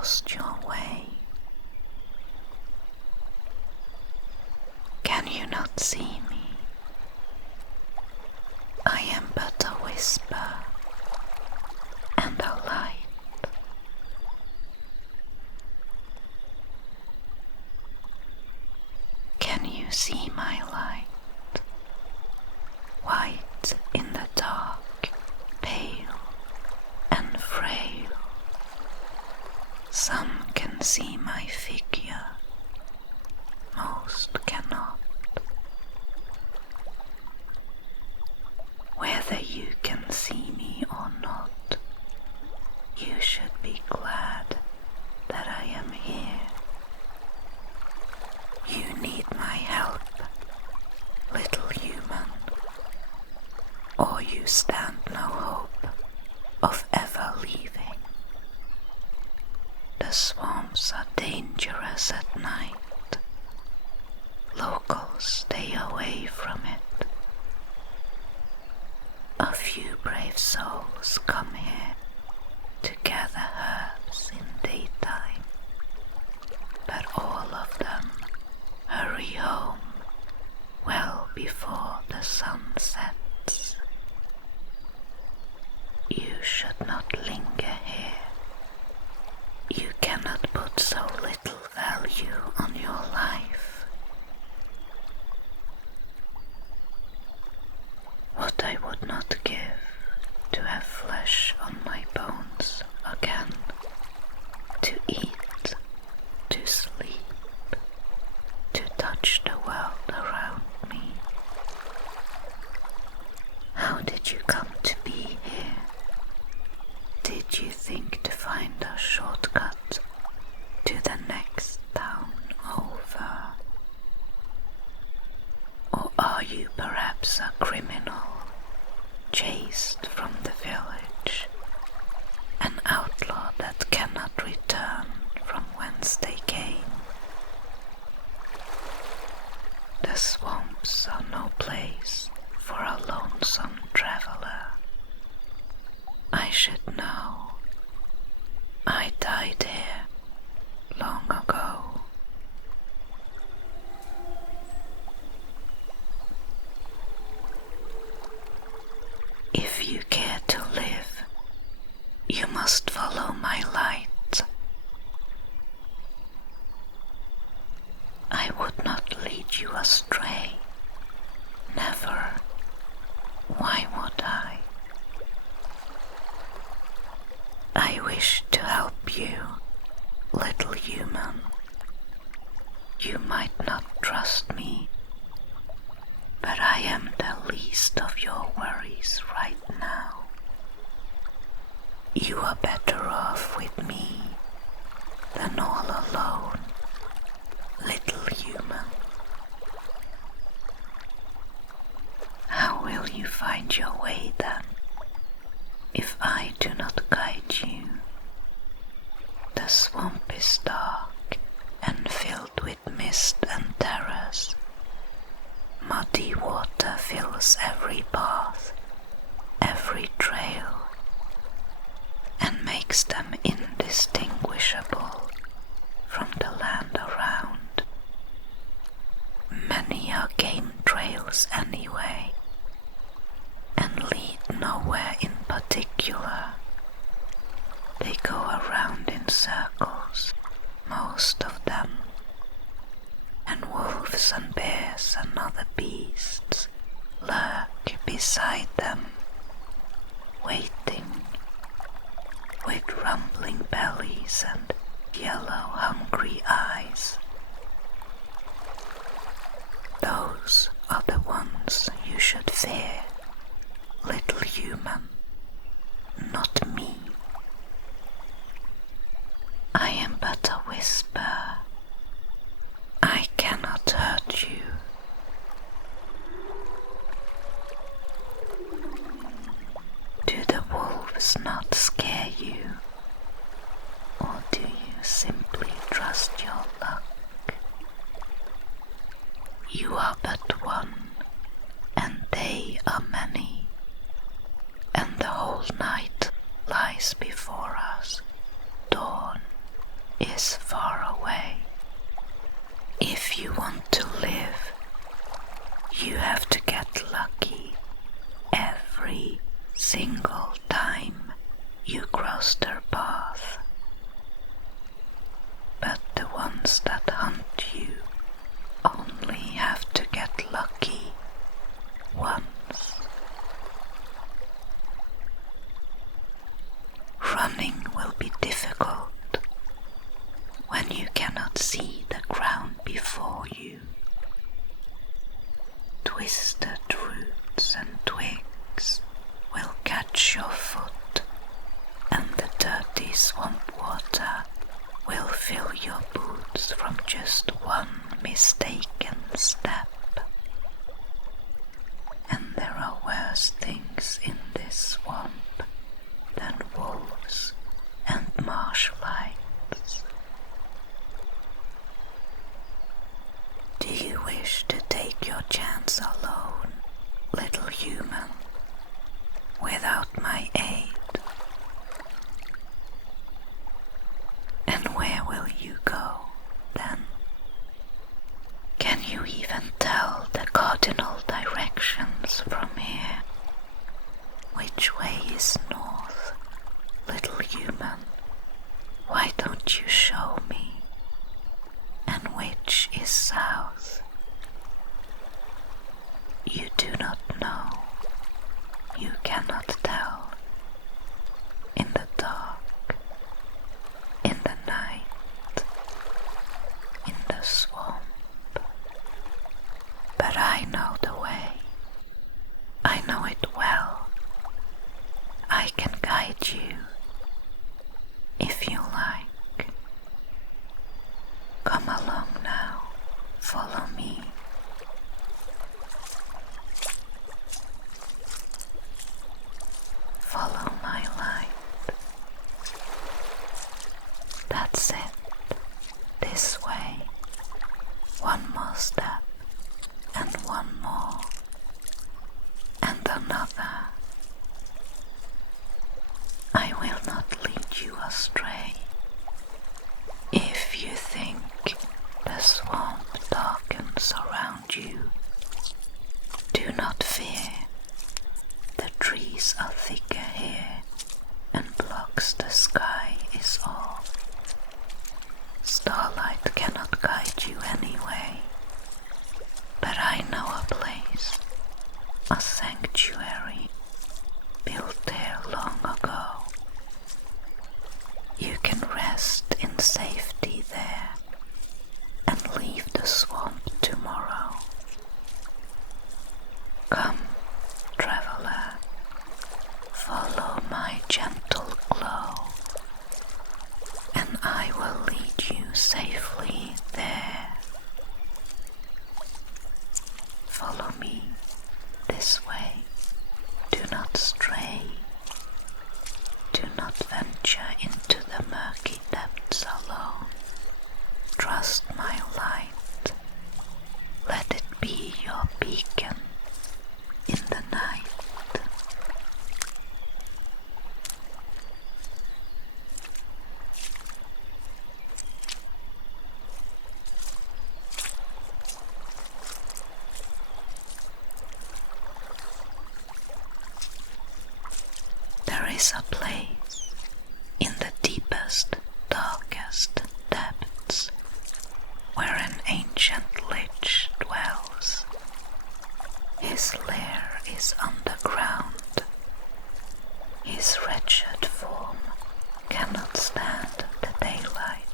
lost your way? Can you not see me? I am but a whisper and a light. Can you see my light? White in the dark, pale and frail. Some can see my figure, most cannot. Whether you can see me or not, you should be glad that I am here. You need my help, little human, or you stand no hope of ever leaving. The swamps are dangerous at night. Locals stay away from it. A few brave souls come here to gather herbs in daytime, but all of them hurry home well before the sun sets. You should not linger here. You cannot put so little value on your life. What I would not give to have flesh on my bones again, to eat, to sleep, to touch the world around me. How did you come to be here? Did you think to find a shortcut to the next town over? Or are you perhaps a criminal, chased from the village, an outlaw that cannot return from whence they came? The swamps are no place for a lonesome traveler. I should know. I died here long ago. If you care to live, you must follow my light. I would not lead you astray. Never. Why would I? I wish to help you, little human. You might not trust me, but I am the least of your worries right now. You are better off with me than all alone, little human. How will you find your way then, if I do not guide you? The swamp is dark and filled with mist and terrors. Muddy water fills every path, every trail, and makes them indistinguishable from the land around. Many are game trails anyway, and lead nowhere in particular. They go around in circles, most of them, and wolves and bears and other beasts lurk beside them, waiting, with rumbling bellies and yellow hungry eyes. Those are the ones you should fear, little human, not me. I am but a whisper. I cannot hurt you. Do the wolves not scare you? Or do you simply trust your luck? You are but one, and they are many, and the whole night lies before us, dawn is far away. If you want to live, you have to get lucky every single time you cross their path. But the ones that hunt you only have to get lucky once. Running will be difficult when you cannot see the ground before you. Twisted roots and twigs will catch your foot, and the dirty swamp water will fill your boots from just one mistaken step. And there are worse things in this swamp than wolves and marsh flies. Do you wish to take your chance alone, little human, without my aid? And where will you go, then? Can you even tell the cardinal directions from here? Which way is north, little human? Why don't you show me? And which is south? You do not know. You cannot tell. In the dark, in the night, in the swamp. But I know the way. I know it well. I can guide you, if you like. Come along now, follow me. Follow my light. That's it, this way. One more step, and one more, and another. I will not lead you astray. If you think the swamp darkens around you, do not fear. The trees are thicker here, and blocks the sky is all. Starlight cannot guide you anyway, but I know a place, a sanctuary, built there long ago. You can rest in safety there, and leave the swamp tomorrow. Come, traveler, follow my gentle glow, and I will lead you safely there. Follow me this way. Do not stray. Do not venture into the murky depths alone. Trust my light. Let it be your beacon in the night. There is a place in the deepest, darkest depths where an ancient lich dwells. His lair is underground. His wretched form cannot stand the daylight,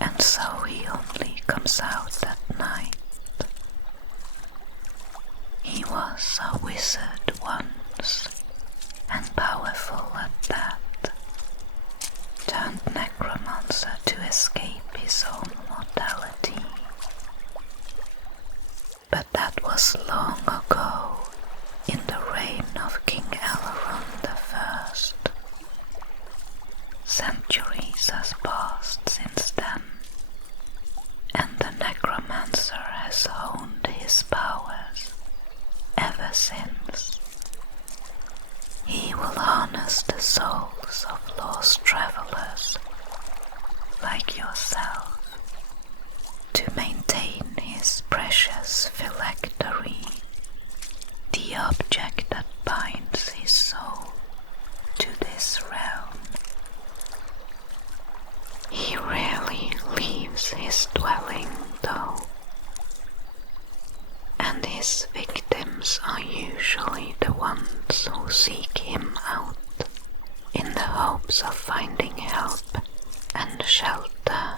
and so he only comes out at night. He was a wizard once, and powerful at that, turned necromancer to escape his own mortality. But that was long ago, in the reign of King Elrond I. Centuries has passed since then, and the necromancer has honed his powers ever since. He will harness the souls of lost travelers is his dwelling, though, and his victims are usually the ones who seek him out in the hopes of finding help and shelter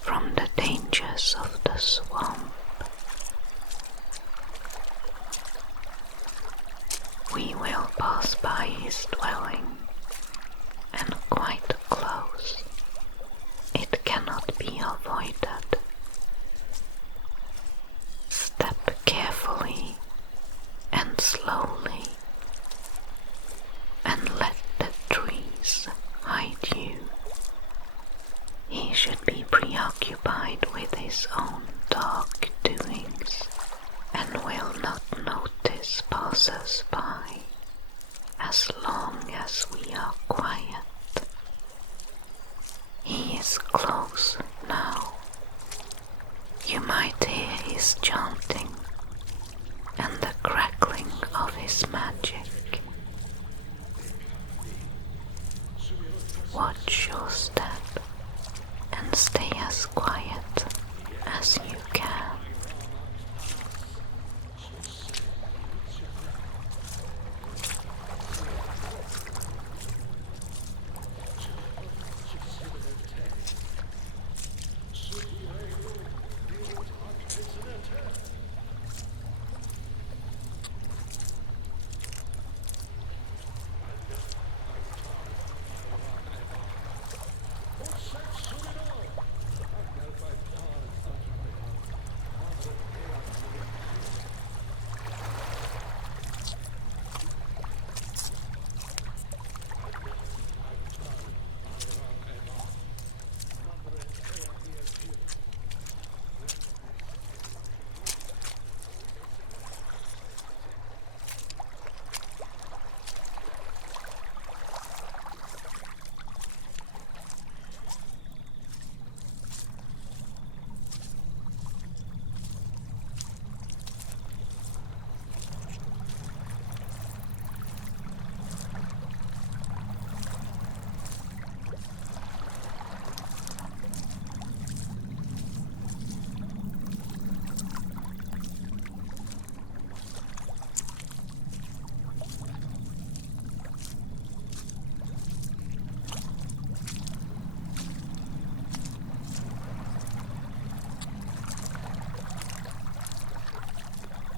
from the dangers of the swamp. We will pass by his dwelling, and quite close. It cannot be avoided. Step carefully and slowly, and let the trees hide you. He should be preoccupied with his own dark doings, and will not notice passers-by as long as we are quiet. He is close now. You might hear his chanting and the crackling of his magic. Watch your step and stay as quiet as you can.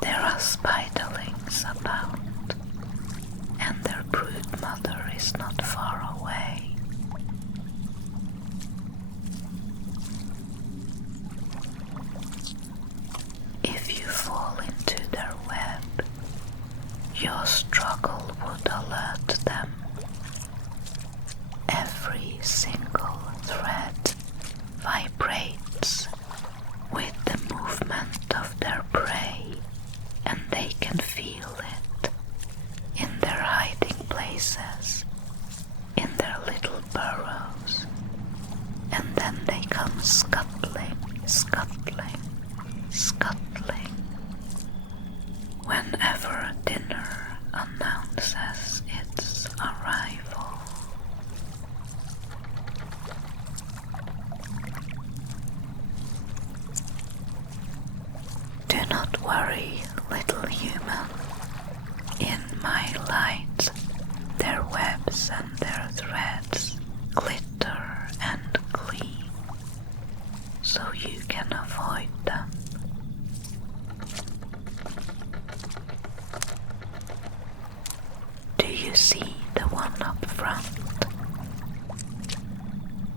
There are spiderlings about, and their brood mother is not far away. If you fall into their web, your struggle would alert them. Every single thread vibrates with the movement of their prey, and they can feel it in their hiding places, in their little burrows, and then they come scuttling, scuttling, scuttling. Whenever dinner announces its arrival. Do not worry, little human. In my light, their webs and their threads glitter and gleam, so you can avoid them. Do you see the one up front?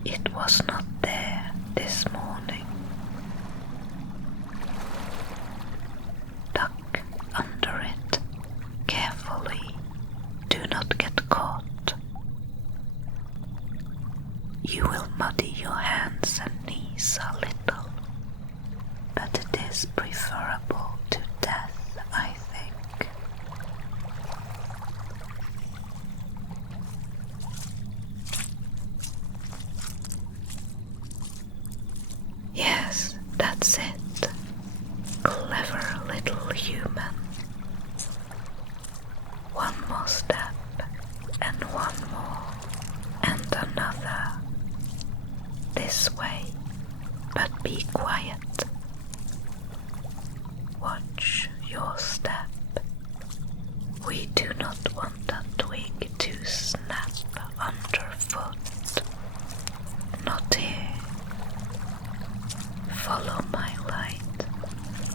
It was not there this morning. Duck under it carefully. Do not get caught. You will muddy your hands and knees a little, but it is preferable to death, I think. Yes, that's it. Clever little human. One more step, and one more, and another. This way, but be quiet. Watch your step. We do not want a twig to snap underfoot. Not here. Follow my light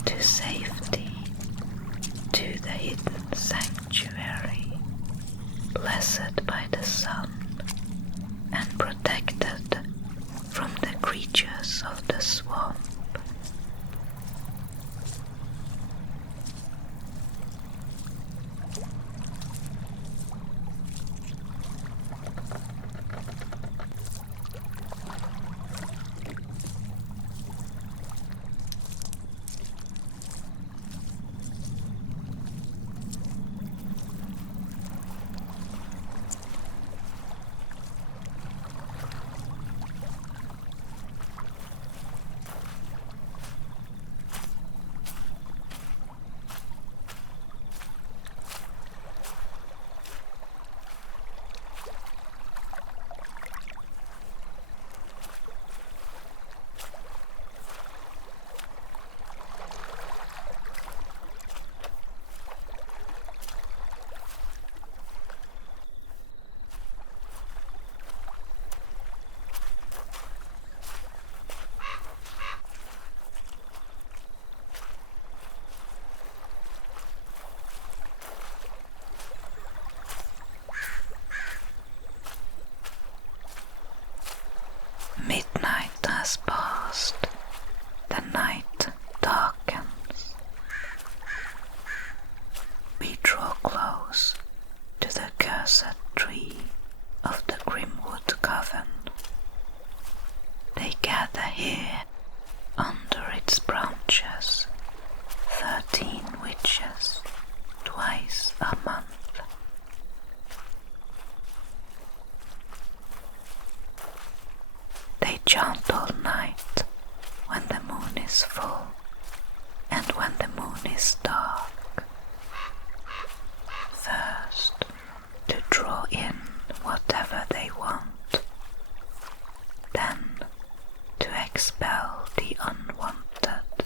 to safety, to the hidden sanctuary, blessed by the sun and protected from the creatures of the swamp. Midnight has passed, the night darkens. We draw close to the cursed tree of the Grimwood Coven. They gather here under its branches, 13 witches, twice a month. They chant all night when the moon is full and when the moon is dark. First, to draw in whatever they want, then to expel the unwanted.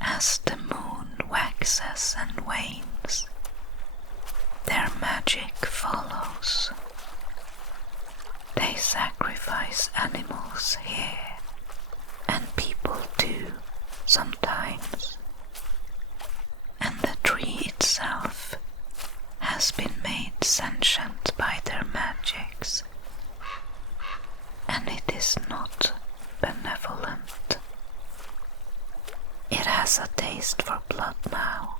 As the moon waxes and wanes, their magic follows. They sacrifice animals here, and people too, sometimes. And the tree itself has been made sentient by their magics, and it is not benevolent. It has a taste for blood now,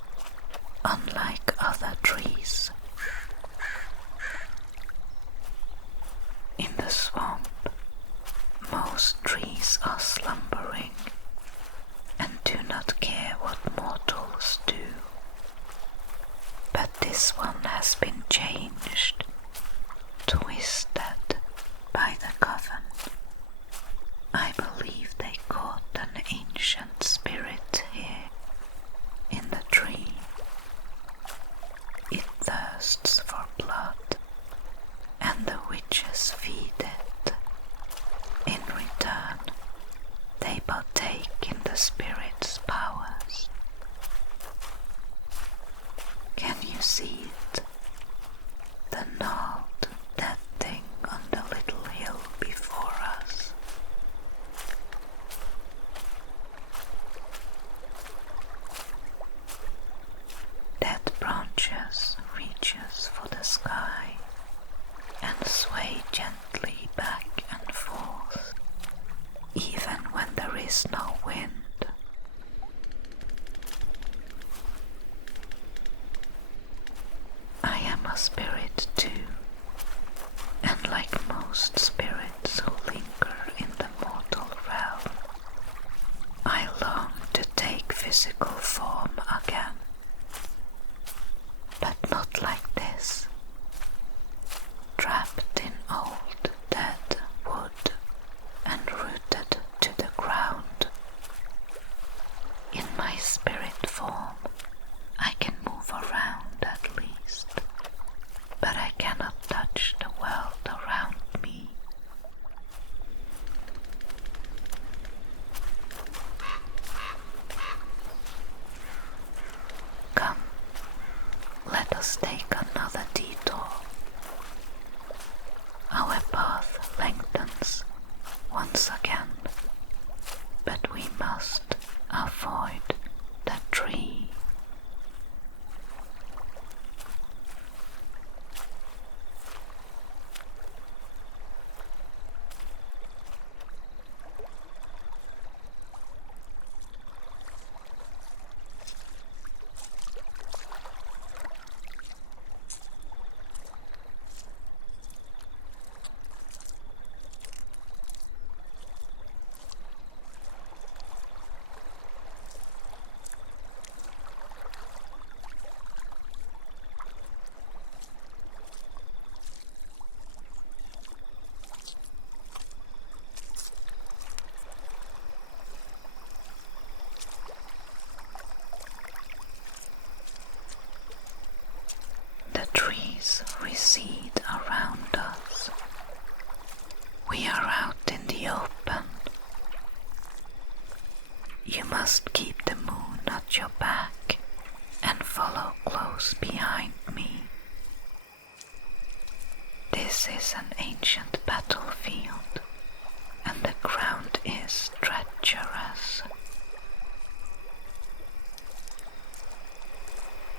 unlike other trees. In the swamp, most trees are slumbering and do not care what mortals do. But this one has been changed, twisted by the coven. I believe they caught an ancient spirit here in the tree. It thirsts for blood, and the witches feed it. In return, they partake in the spirit's powers. Can you see it? The gnarled, dead thing on the little hill before us. Dead branches reaches for the sky and sway gently back and forth, even when there is no wind. We are out in the open. You must keep the moon at your back and follow close behind me. This is an ancient battlefield, and the ground is treacherous.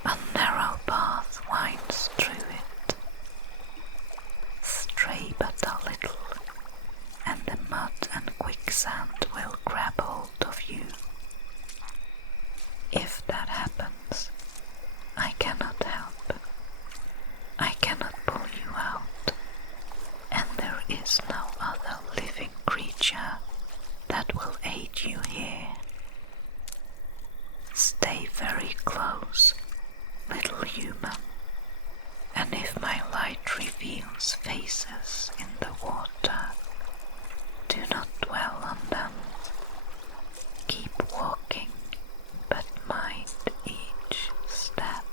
A narrow path winds through it. Stray but a little, and the mud and quicksand will grab hold of you. If that happens, I cannot help. I cannot pull you out, and there is no other living creature that will aid you here. Stay very close, little human, and if my light reveals faces in the water, do not dwell on them. Keep walking, but mind each step.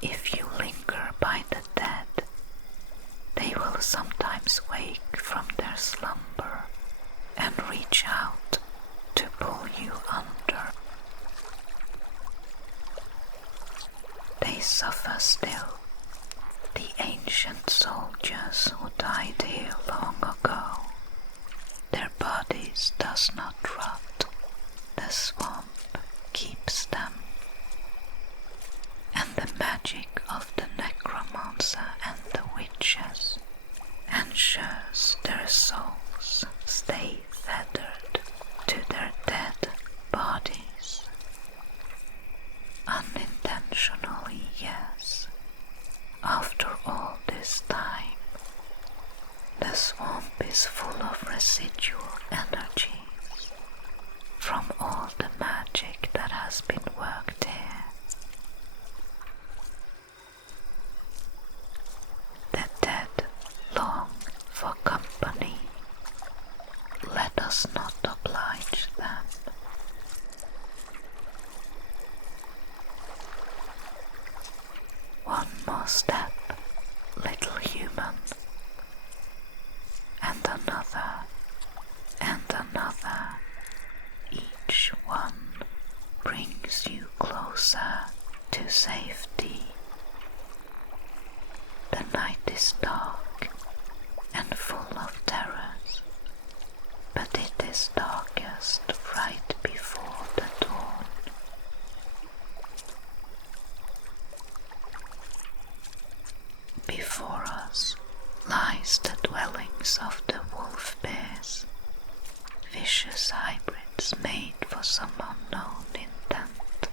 If you linger by the dead, they will sometimes wake from their slumber and reach out to pull you under. They suffer still, the ancient soldiers who died here long ago. Their bodies does not rot, the swamp keeps them. And the magic of the Necromancer and the witches ensures their souls stay tethered to their dead bodies. Unintentionally, yes. After all this time, the swamp is full of residual energies from all the magic that has been worked here. The dead long for company. Let us not oblige them. One more step, little human, and another, each one brings you closer to safety. The night is dark and full of terrors, but it is darkest right before the dawn. Before us lies the dwellings of the wolf bears, vicious hybrids made for some unknown intent.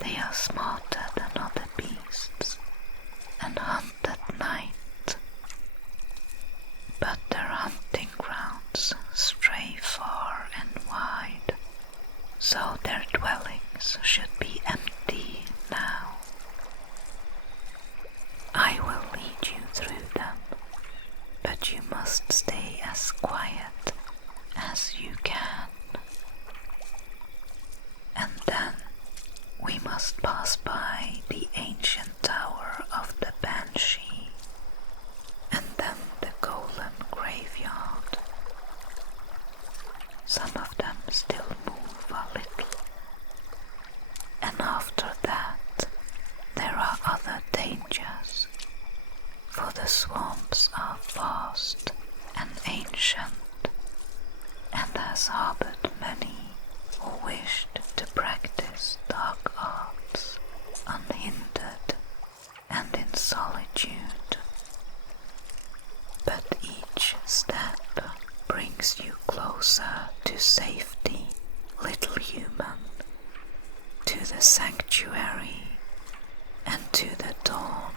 They are smarter than other beasts and hunt at night, but their hunting grounds stray far and wide, so their dwellings should be empty now. I will lead you through them, but you must stay as quiet as you can. And then we must pass by the ancient tower of the Banshee, and then the golden graveyard. Some of them still move a little, and after that there are other dangers, for the swamps are vast and ancient, and has harbored many who wished to practice dark arts unhindered and in solitude. But each step brings you closer to safety, little human, to the sanctuary and to the dawn.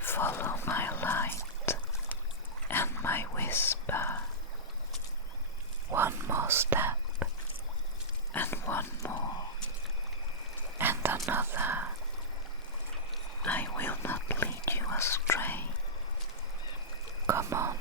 Follow my light and my whisper. One more step, and one more, and another. I will not lead you astray. Come on,